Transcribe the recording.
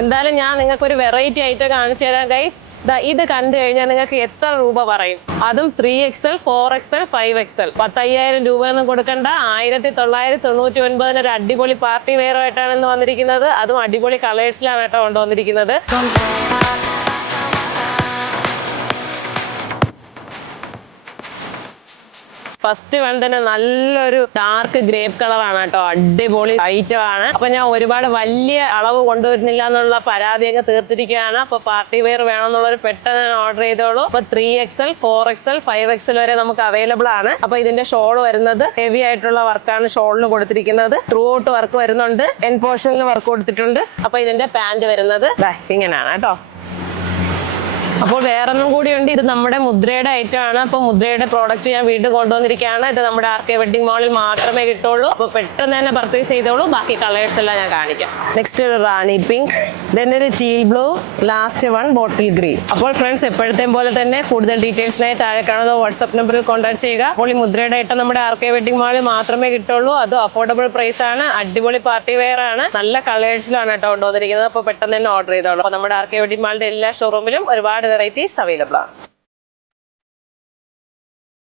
എന്തായാലും ഞാൻ നിങ്ങൾക്ക് ഒരു വെറൈറ്റി ഐറ്റം കാണിച്ചു തരാം ഗൈസ്. ഇത് കണ്ടു കഴിഞ്ഞാൽ നിങ്ങൾക്ക് എത്ര രൂപ പറയും? അതും 3XL, 4XL, 5XL. 10,000 രൂപയൊന്നും കൊടുക്കണ്ട. 1999 ഒരു അടിപൊളി പാർട്ടി വെയർ ആയിട്ടാണ് ഇന്ന് വന്നിരിക്കുന്നത്. അതും അടിപൊളി കളേഴ്സിലാണ് കേട്ടോ കൊണ്ടുവന്നിരിക്കുന്നത്. ഫസ്റ്റ് വൺ തന്നെ നല്ലൊരു ഡാർക്ക് ഗ്രേപ്പ് കളറാണ് കേട്ടോ. അടിപൊളി ഐറ്റം ആണ്. അപ്പൊ ഞാൻ ഒരുപാട് വലിയ അളവ് കൊണ്ടുവരുന്നില്ല എന്നുള്ള പരാതിയൊക്കെ തീർത്തിരിക്കുകയാണ്. അപ്പൊ പാർട്ടി വെയർ വേണമെന്നുള്ളൊരു പെട്ടെന്ന് ഓർഡർ ചെയ്തോളൂ. അപ്പൊ 3XL, 4XL, 5XL വരെ നമുക്ക് അവൈലബിൾ ആണ്. അപ്പൊ ഇതിന്റെ ഷോൾ വരുന്നത് ഹെവി ആയിട്ടുള്ള വർക്കാണ് ഷോളിന് കൊടുത്തിരിക്കുന്നത്. ത്രൂ ഔട്ട് വർക്ക് വരുന്നുണ്ട്. എൻ പോർഷനിൽ വർക്ക് കൊടുത്തിട്ടുണ്ട്. അപ്പൊ ഇതിന്റെ പാന്റ് വരുന്നത് ഇങ്ങനെയാണ് കേട്ടോ. അപ്പോൾ വേറൊന്നും കൂടിയുണ്ട്. ഇത് നമ്മുടെ മുദ്രയുടെ ഐറ്റം ആണ്. അപ്പൊ മുദ്രയുടെ പ്രോഡക്റ്റ് ഞാൻ വീണ്ടും കൊണ്ടുവന്നിരിക്കുകയാണ്. ഇത് നമ്മുടെ ആർ കെ വെഡിങ് മാളിൽ മാത്രമേ കിട്ടുള്ളൂ. അപ്പൊ പെട്ടെന്ന് തന്നെ പർച്ചേസ് ചെയ്തോളൂ. ബാക്കി കളേഴ്സ് എല്ലാം ഞാൻ കാണിക്കാം. നെക്സ്റ്റ് ഒരു റാണി പിങ്ക്, ദെൻ ഒരു teal blue, last one bottle green. അപ്പോൾ ഫ്രണ്ട്സ്, എപ്പോഴത്തെയും പോലെ തന്നെ കൂടുതൽ ഡീറ്റെയിൽസിനായി താഴെ കാണുന്ന വാട്സ്ആപ്പ് നമ്പറിൽ കോൺടാക്ട് ചെയ്യുക. അപ്പോൾ ഈ മുദ്രയുടെ ഐറ്റം നമ്മുടെ ആർ കെ വെഡിങ് മാളിൽ മാത്രമേ കിട്ടുള്ളൂ. അത് അഫോർഡബിൾ പ്രൈസ് ആണ്. അടിപൊളി പാർട്ടി വെയർ ആണ്. നല്ല കളേഴ്സിലാണ് കേട്ടോ കൊണ്ടുവന്നിരിക്കുന്നത്. അപ്പോൾ പെട്ടെന്ന് തന്നെ ഓർഡർ ചെയ്തോളൂ. അപ്പോൾ നമ്മുടെ ആർ കെ വെഡിങ് മാളിന്റെ എല്ലാ ഷോറൂമിലും ഒരുപാട് varieties available.